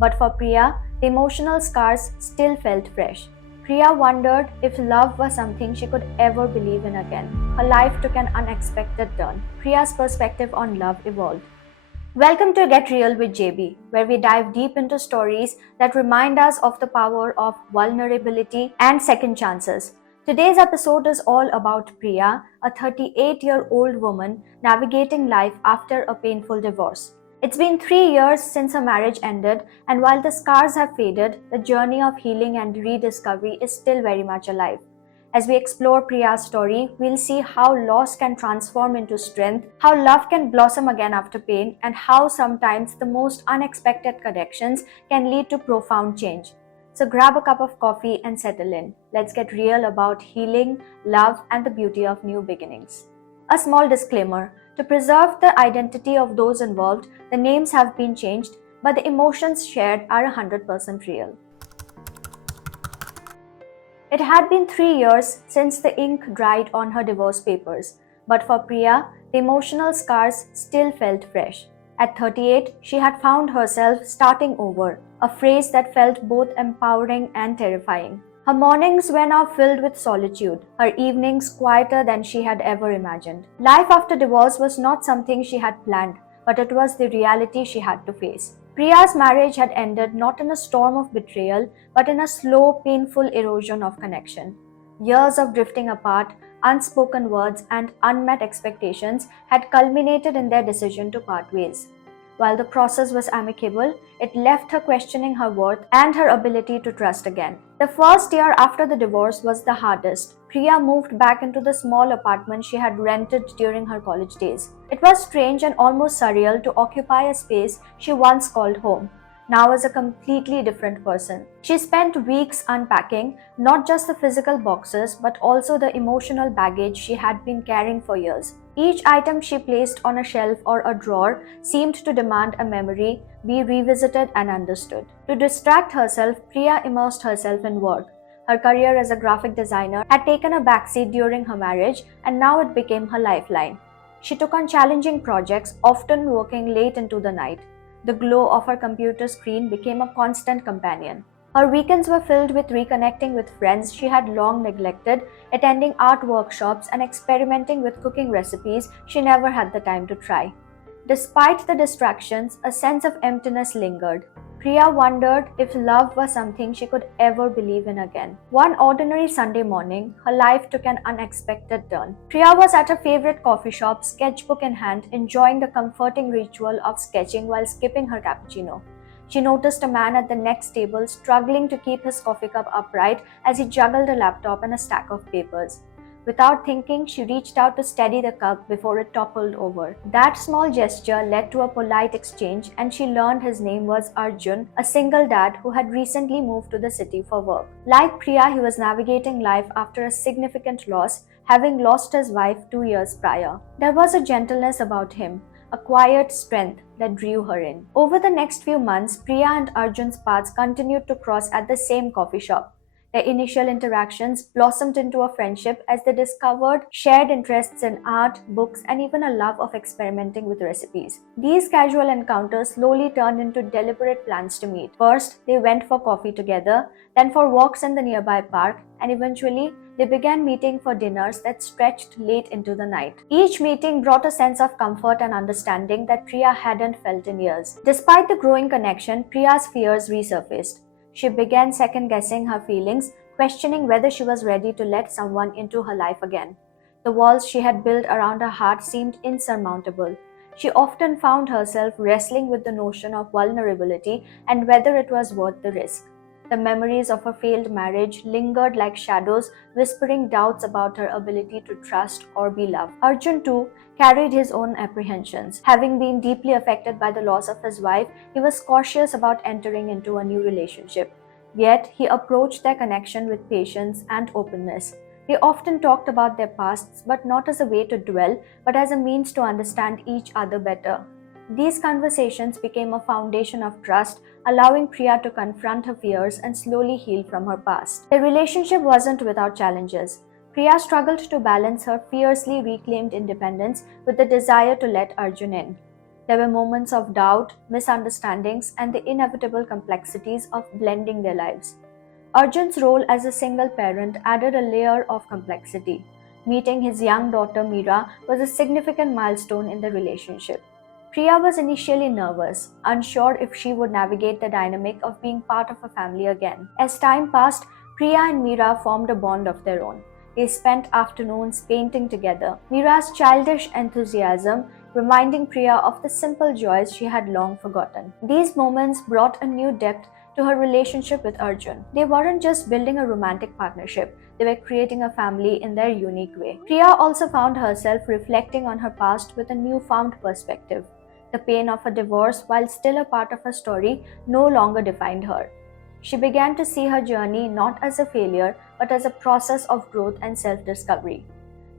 But for Priya, the emotional scars still felt fresh. Priya wondered if love was something she could ever believe in again. Her life took an unexpected turn. Priya's perspective on love evolved. Welcome to Get Real with JB, where we dive deep into stories that remind us of the power of vulnerability and second chances. Today's episode is all about Priya, a 38-year-old woman navigating life after a painful divorce. It's been 3 years since her marriage ended, and while the scars have faded, the journey of healing and rediscovery is still very much alive. As we explore Priya's story, we'll see how loss can transform into strength, how love can blossom again after pain, and how sometimes the most unexpected connections can lead to profound change. So grab a cup of coffee and settle in. Let's get real about healing, love, and the beauty of new beginnings. A small disclaimer: to preserve the identity of those involved, the names have been changed, but the emotions shared are 100% real. It had been 3 years since the ink dried on her divorce papers, but for Priya, the emotional scars still felt fresh. At 38, she had found herself starting over, a phrase that felt both empowering and terrifying. Her mornings were now filled with solitude, her evenings quieter than she had ever imagined. Life after divorce was not something she had planned, but it was the reality she had to face. Priya's marriage had ended not in a storm of betrayal, but in a slow, painful erosion of connection. Years of drifting apart, unspoken words, and unmet expectations had culminated in their decision to part ways. While the process was amicable, it left her questioning her worth and her ability to trust again. The first year after the divorce was the hardest. Priya moved back into the small apartment she had rented during her college days. It was strange and almost surreal to occupy a space she once called home, now as a completely different person. She spent weeks unpacking not just the physical boxes but also the emotional baggage she had been carrying for years. Each item she placed on a shelf or a drawer seemed to demand a memory be revisited and understood. To distract herself, Priya immersed herself in work. Her career as a graphic designer had taken a backseat during her marriage, and now it became her lifeline. She took on challenging projects, often working late into the night. The glow of her computer screen became a constant companion. Her weekends were filled with reconnecting with friends she had long neglected, attending art workshops, and experimenting with cooking recipes she never had the time to try. Despite the distractions, a sense of emptiness lingered. Priya wondered if love was something she could ever believe in again. One ordinary Sunday morning, her life took an unexpected turn. Priya was at her favorite coffee shop, sketchbook in hand, enjoying the comforting ritual of sketching while sipping her cappuccino. She noticed a man at the next table struggling to keep his coffee cup upright as he juggled a laptop and a stack of papers. Without thinking, she reached out to steady the cup before it toppled over. That small gesture led to a polite exchange, and she learned his name was Arjun, a single dad who had recently moved to the city for work. Like Priya, he was navigating life after a significant loss, having lost his wife 2 years prior. There was a gentleness about him, a quiet strength that drew her in. Over the next few months, Priya and Arjun's paths continued to cross at the same coffee shop. Their initial interactions blossomed into a friendship as they discovered shared interests in art, books, and even a love of experimenting with recipes. These casual encounters slowly turned into deliberate plans to meet. First, they went for coffee together, then for walks in the nearby park, and eventually, they began meeting for dinners that stretched late into the night. Each meeting brought a sense of comfort and understanding that Priya hadn't felt in years. Despite the growing connection, Priya's fears resurfaced. She began second-guessing her feelings, questioning whether she was ready to let someone into her life again. The walls she had built around her heart seemed insurmountable. She often found herself wrestling with the notion of vulnerability and whether it was worth the risk. The memories of her failed marriage lingered like shadows, whispering doubts about her ability to trust or be loved. Arjun, too, carried his own apprehensions. Having been deeply affected by the loss of his wife, he was cautious about entering into a new relationship. Yet, he approached their connection with patience and openness. They often talked about their pasts, but not as a way to dwell, but as a means to understand each other better. These conversations became a foundation of trust, allowing Priya to confront her fears and slowly heal from her past. The relationship wasn't without challenges. Priya struggled to balance her fiercely reclaimed independence with the desire to let Arjun in. There were moments of doubt, misunderstandings, and the inevitable complexities of blending their lives. Arjun's role as a single parent added a layer of complexity. Meeting his young daughter Meera was a significant milestone in the relationship. Priya was initially nervous, unsure if she would navigate the dynamic of being part of a family again. As time passed, Priya and Meera formed a bond of their own. They spent afternoons painting together. Meera's childish enthusiasm reminding Priya of the simple joys she had long forgotten. These moments brought a new depth to her relationship with Arjun. They weren't just building a romantic partnership, they were creating a family in their unique way. Priya also found herself reflecting on her past with a newfound perspective. The pain of a divorce, while still a part of her story, no longer defined her. She began to see her journey not as a failure but as a process of growth and self discovery.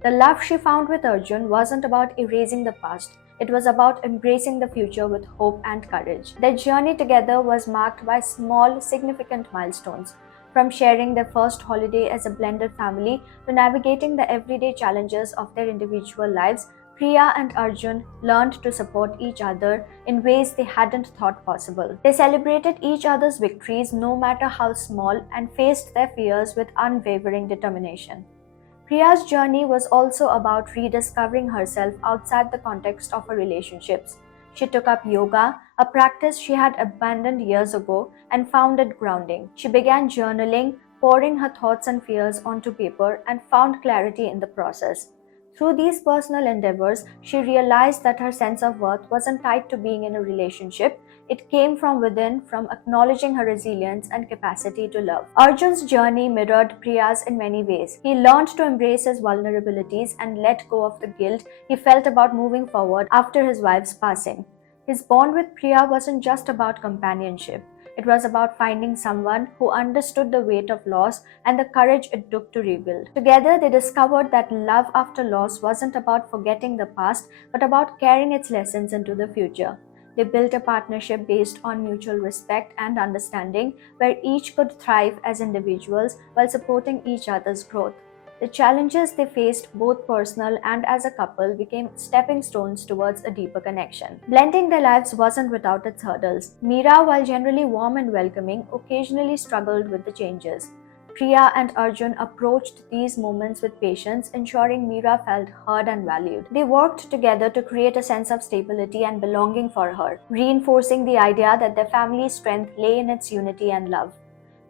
The love she found with Arjun wasn't about erasing the past, it was about embracing the future with hope and courage. Their journey together was marked by small, significant milestones. From sharing their first holiday as a blended family to navigating the everyday challenges of their individual lives, Priya and Arjun learned to support each other in ways they hadn't thought possible. They celebrated each other's victories no matter how small and faced their fears with unwavering determination. Priya's journey was also about rediscovering herself outside the context of her relationships. She took up yoga, a practice she had abandoned years ago, and found it grounding. She began journaling, pouring her thoughts and fears onto paper, and found clarity in the process. Through these personal endeavors, she realized that her sense of worth wasn't tied to being in a relationship. It came from within, from acknowledging her resilience and capacity to love. Arjun's journey mirrored Priya's in many ways. He learned to embrace his vulnerabilities and let go of the guilt he felt about moving forward after his wife's passing. His bond with Priya wasn't just about companionship. It was about finding someone who understood the weight of loss and the courage it took to rebuild. Together, they discovered that love after loss wasn't about forgetting the past, but about carrying its lessons into the future. They built a partnership based on mutual respect and understanding, where each could thrive as individuals while supporting each other's growth. The challenges they faced, both personal and as a couple, became stepping stones towards a deeper connection. Blending their lives wasn't without its hurdles. Meera, while generally warm and welcoming, occasionally struggled with the changes. Priya and Arjun approached these moments with patience, ensuring Meera felt heard and valued. They worked together to create a sense of stability and belonging for her, reinforcing the idea that their family's strength lay in its unity and love.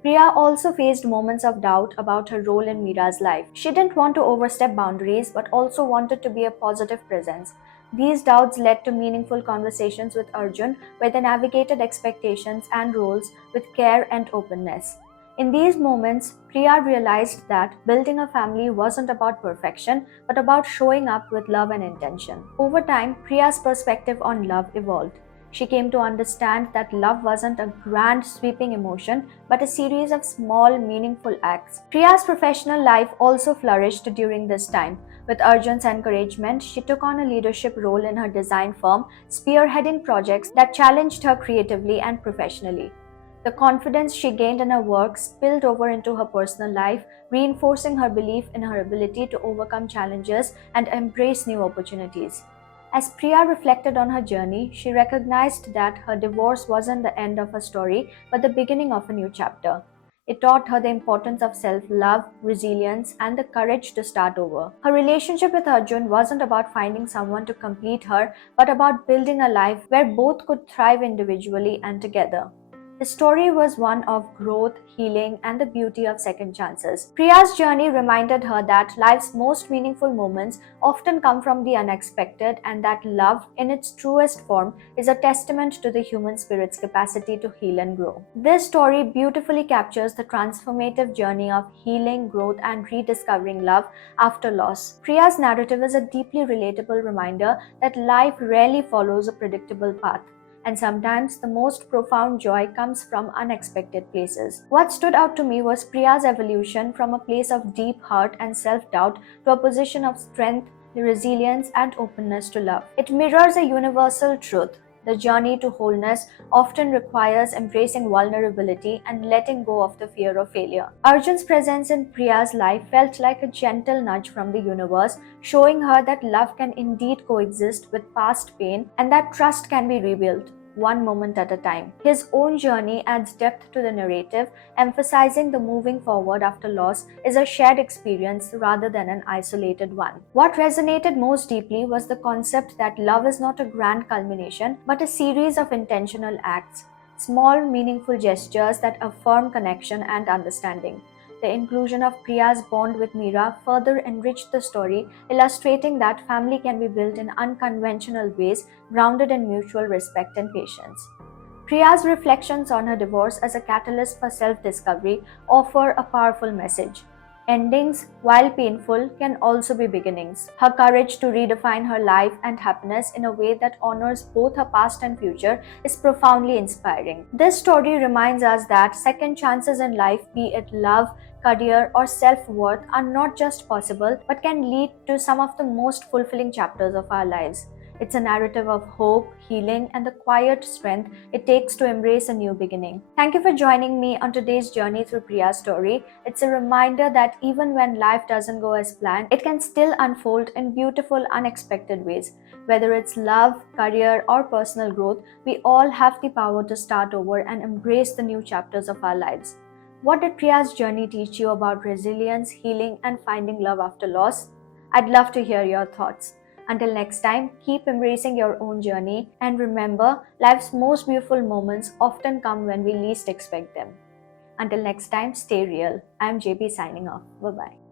Priya also faced moments of doubt about her role in Meera's life. She didn't want to overstep boundaries but also wanted to be a positive presence. These doubts led to meaningful conversations with Arjun where they navigated expectations and roles with care and openness. In these moments, Priya realized that building a family wasn't about perfection but about showing up with love and intention. Over time, Priya's perspective on love evolved. She came to understand that love wasn't a grand, sweeping emotion, but a series of small, meaningful acts. Priya's professional life also flourished during this time. With Arjun's encouragement, she took on a leadership role in her design firm, spearheading projects that challenged her creatively and professionally. The confidence she gained in her work spilled over into her personal life, reinforcing her belief in her ability to overcome challenges and embrace new opportunities. As Priya reflected on her journey, she recognized that her divorce wasn't the end of her story, but the beginning of a new chapter. It taught her the importance of self-love, resilience, and the courage to start over. Her relationship with Arjun wasn't about finding someone to complete her, but about building a life where both could thrive individually and together. The story was one of growth, healing, and the beauty of second chances. Priya's journey reminded her that life's most meaningful moments often come from the unexpected, and that love, in its truest form, is a testament to the human spirit's capacity to heal and grow. This story beautifully captures the transformative journey of healing, growth, and rediscovering love after loss. Priya's narrative is a deeply relatable reminder that life rarely follows a predictable path, and sometimes the most profound joy comes from unexpected places. What stood out to me was Priya's evolution from a place of deep hurt and self-doubt to a position of strength, resilience, and openness to love. It mirrors a universal truth. the journey to wholeness often requires embracing vulnerability and letting go of the fear of failure. Arjun's presence in Priya's life felt like a gentle nudge from the universe, showing her that love can indeed coexist with past pain and that trust can be rebuilt one moment at a time. His own journey adds depth to the narrative, emphasizing the moving forward after loss is a shared experience rather than an isolated one. What resonated most deeply was the concept that love is not a grand culmination, but a series of intentional acts, small, meaningful gestures that affirm connection and understanding. The inclusion of Priya's bond with Meera further enriched the story, illustrating that family can be built in unconventional ways, grounded in mutual respect and patience. Priya's reflections on her divorce as a catalyst for self discovery offer a powerful message. Endings, while painful, can also be beginnings. Her courage to redefine her life and happiness in a way that honors both her past and future is profoundly inspiring. This story reminds us that second chances in life, be it love, career, or self worth, are not just possible but can lead to some of the most fulfilling chapters of our lives. It's a narrative of hope, healing, and the quiet strength it takes to embrace a new beginning. Thank you for joining me on today's journey through Priya's story. It's a reminder that even when life doesn't go as planned, it can still unfold in beautiful, unexpected ways. Whether it's love, career, or personal growth, we all have the power to start over and embrace the new chapters of our lives. What did Priya's journey teach you about resilience, healing, and finding love after loss? I'd love to hear your thoughts. Until next time, keep embracing your own journey and remember, life's most beautiful moments often come when we least expect them. Until next time, stay real. I'm JP signing off. Bye bye.